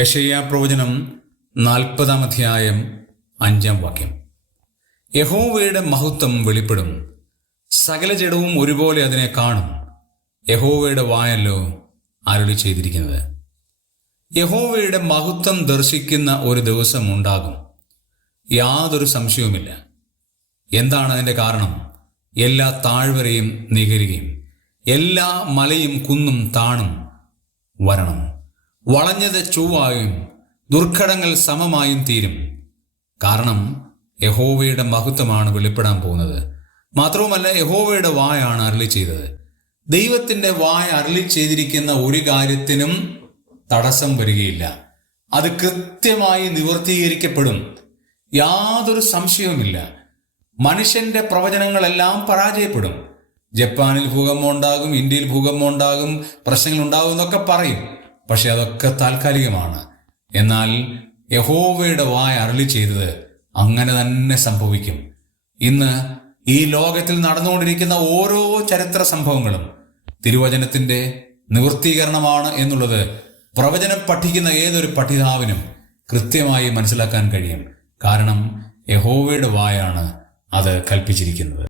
യഷയ്യ പ്രവചനം നാൽപ്പതാം അധ്യായം അഞ്ചാം വാക്യം. യഹോവയുടെ മഹത്വം വെളിപ്പെടും. സകല ജഡവും ഒരുപോലെ അതിനെ കാണും. യഹോവയുടെ വായല്ലോ അരുളി ചെയ്തിരിക്കുന്നത്. യഹോവയുടെ മഹത്വം ദർശിക്കുന്ന ഒരു ദിവസം ഉണ്ടാകും. യാതൊരു സംശയവുമില്ല. എന്താണ് അതിന്റെ കാരണം? എല്ലാ താഴ്വരയും നികരുകയും എല്ലാ മലയും കുന്നും താണും വരണം. വളഞ്ഞത് ചൊവ്വായും ദുർഘടങ്ങൾ സമമായും തീരും. കാരണം യഹോവയുടെ മഹത്വമാണ് വെളിപ്പെടാൻ പോകുന്നത്. മാത്രവുമല്ല യഹോവയുടെ വായാണ് അരളി ചെയ്തത്. ദൈവത്തിന്റെ വായ അരളി ചെയ്തിരിക്കുന്ന ഒരു കാര്യത്തിനും തടസ്സം വരികയില്ല. അത് കൃത്യമായി നിവർത്തീകരിക്കപ്പെടും. യാതൊരു സംശയവുമില്ല. മനുഷ്യന്റെ പ്രവചനങ്ങളെല്ലാം പരാജയപ്പെടും. ജപ്പാനിൽ ഭൂകമ്പം ഉണ്ടാകും ഇന്ത്യയിൽ ഭൂകമ്പം ഉണ്ടാകും പ്രശ്നങ്ങൾ ഉണ്ടാകും എന്നൊക്കെ പറയും. പക്ഷെ അതൊക്കെ താൽക്കാലികമാണ്. എന്നാൽ യഹോവയുടെ വായ അരളി ചെയ്തത് അങ്ങനെ തന്നെ സംഭവിക്കും. ഇന്ന് ഈ ലോകത്തിൽ നടന്നുകൊണ്ടിരിക്കുന്ന ഓരോ ചരിത്ര സംഭവങ്ങളും തിരുവചനത്തിന്റെ നിവൃത്തീകരണമാണ് എന്നുള്ളത് പ്രവചനം പഠിക്കുന്ന ഏതൊരു പഠിതാവിനും കൃത്യമായി മനസ്സിലാക്കാൻ കഴിയും. കാരണം യഹോവയുടെ വായാണ് അത് കൽപ്പിച്ചിരിക്കുന്നത്.